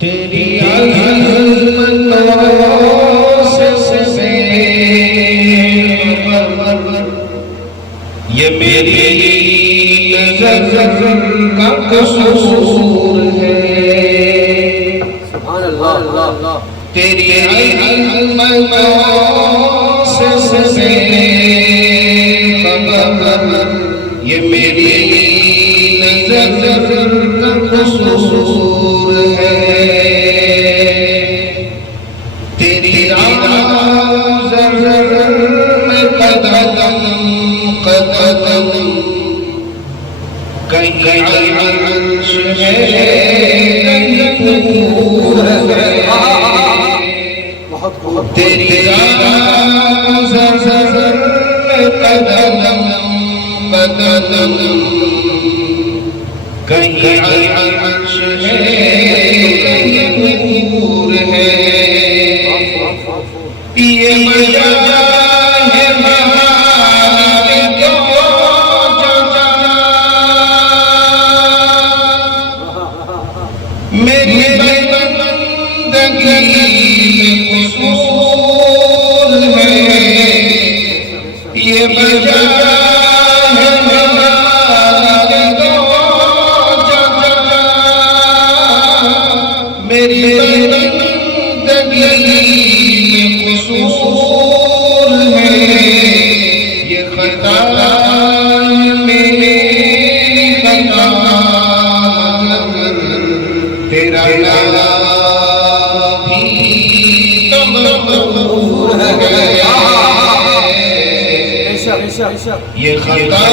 تیری عظمتوں سے یہ میری نظر کا قصور ہے سبحان اللہ تیری عظمتوں سے یہ میری نظر کا قصور ہے تیری نظر میں قدم کہیں عرش ہے کہیں نور ہے تیری نظر میں قدم کہیں عرش ہے کہیں نور ہے یہ مجا ہے مالک میری بندگی میں قصور ہے یہ بجا ہے مالک میری بندگی میں قصور ہے یہ خطا میری خطا تیرا نام بھی مغفور ہے یہ خطا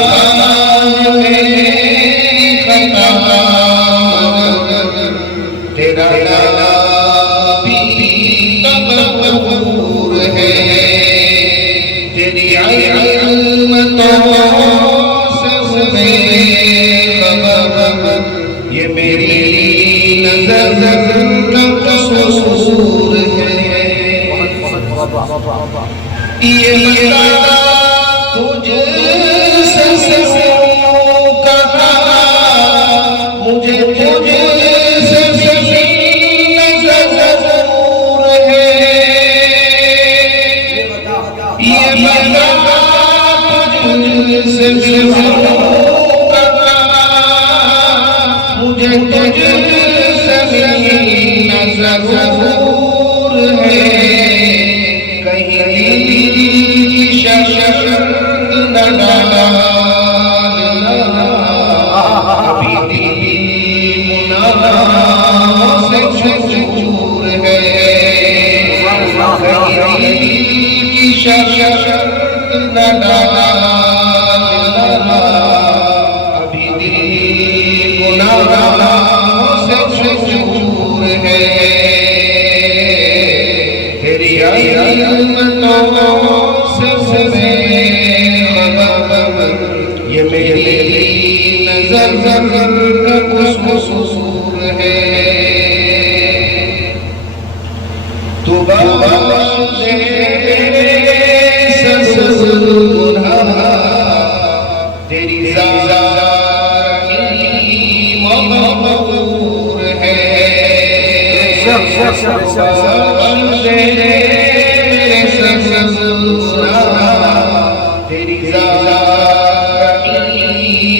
میری خطا تیرا نام بھی مغفور ہے تیری عظمتوں سے یہ میری نظر کا قصور ہے یہ بتا تجھ سے کہا مجھے تجھ سے نظر ضرور ہے یہ بتا تجھ سے کہا مجھے تجھ نظر ضرور ہے کہیں شرط نہ ڈالنا ابھی دل مناظر سے دور ہے کہیں شرط نہ ڈالنا ابھی دل مناظر سے دور ہے تیری عظمتوں سے یہ میری نظر کا قصور ہے تو بخش دے سب گناہ تیری ذات مغفور ہے بخش دے سب گناہ تیری ذات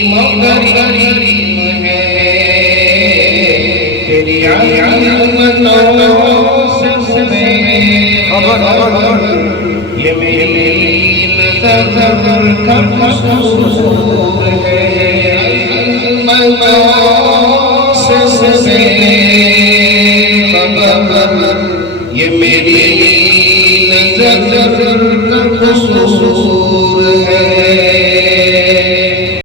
مغفور ہے تیری عظمتوں سے یہ میری نظر کا قصور ہے عظمتوں سے یہ میری نظر کا قصور ہے